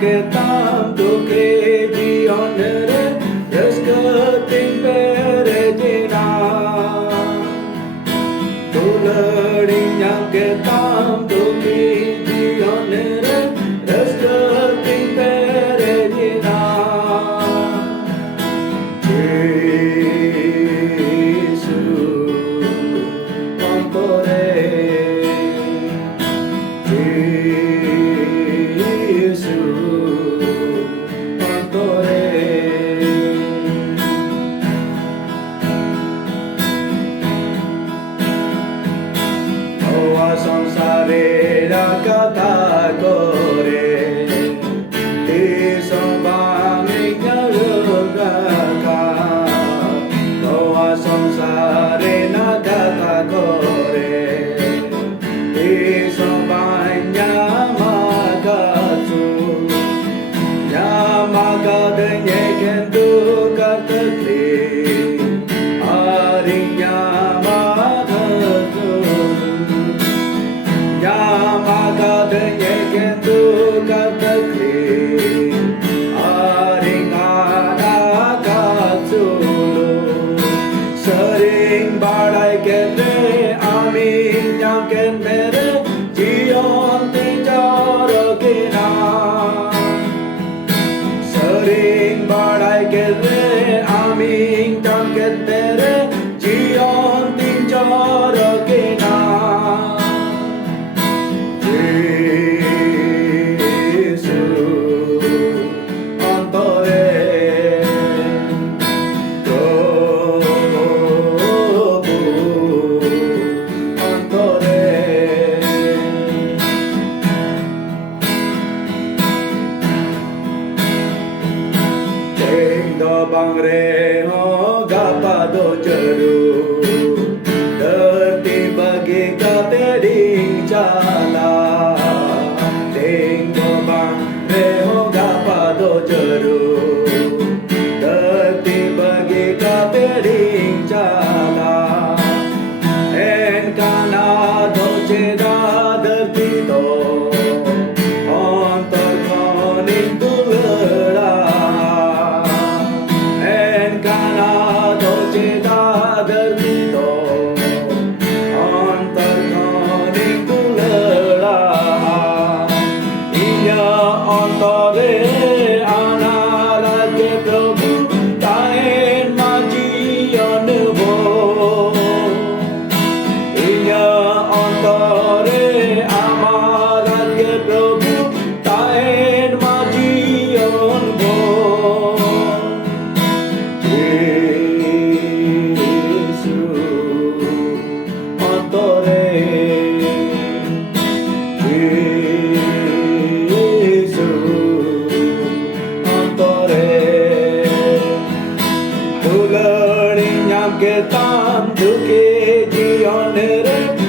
Ketam tu keji onere resketing perejina tu learning yang ketam tu keji onere resketing perejina Jesus antore Samsare rakata kore ti sambami nyarugaka Noa samsare nakata kore ti sambami nyamakatu Nyamaka denye kentu katakli Ari nyamakatu Yamaka denye kentu katakli Aringana katsulu Sering badai kente amin yang ken mere Jion tinjara kena Sering badai kente amin yang ken mere Jion tinjara kena Bangre ho gapa do jeru terti bagi kate ding jala ding bangre ho gapa do jeru terti bagi kate ding jala en kana do cheda terti do antar koning tulera Ketam tu keji onere